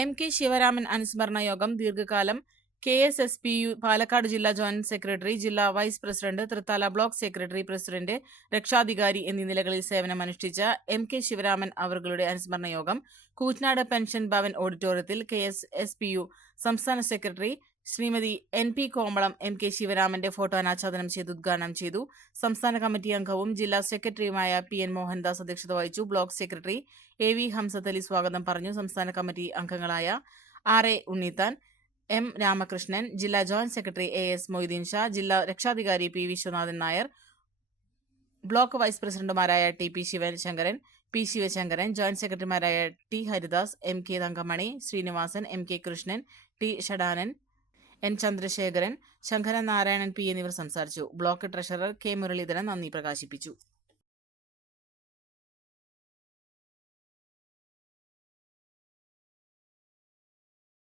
MK. Sivaraman അനുസ്മരണ യോഗം ദീർഘകാലം KSSPU പാലക്കാട് ജില്ലാ ജോയിന്റ് സെക്രട്ടറി, ജില്ലാ vice president, Thrithala block secretary, president, രക്ഷാധികാരി എന്നീ നിലകളിൽ സേവനമനുഷ്ഠിച്ച എം.കെ. ശിവരാമൻ അവരുടെ അനുസ്മരണ യോഗം കൂറ്റനാട് പെൻഷൻ ഭവൻ ഓഡിറ്റോറിയത്തിൽ KSSPU സംസ്ഥാന സെക്രട്ടറി ശ്രീമതി N.P. കോമളം എം.കെ. ശിവരാമന്റെ ഫോട്ടോ അനാച്ഛാദനം ചെയ്ത് ഉദ്ഘാടനം ചെയ്തു. സംസ്ഥാന കമ്മിറ്റി അംഗവും ജില്ലാ സെക്രട്ടറിയുമായ P.N. മോഹൻദാസ് അധ്യക്ഷത വഹിച്ചു. Block secretary A.V. Hamzath Ali സ്വാഗതം പറഞ്ഞു. സംസ്ഥാന കമ്മിറ്റി അംഗങ്ങളായ R.A. ഉണ്ണിത്താൻ, M. രാമകൃഷ്ണൻ, ജില്ലാ joint secretary A.S. Moideen Shah, ജില്ലാ രക്ഷാധികാരി P. Viswanathan Nair, block vice പ്രസിഡന്റുമാരായ T.P. Sivasankaran, P. Sivasankaran, joint സെക്രട്ടറിമാരായ T. Haridas, M.K. Thankamani, Srinivasan, M.K. Krishnan, T. Shadanan, N. Chandrasekharan, Sankaran Narayanan P. എന്നിവർ സംസാരിച്ചു. Block treasurer K. മുരളീധരൻ നന്ദി പ്രകാശിപ്പിച്ചു.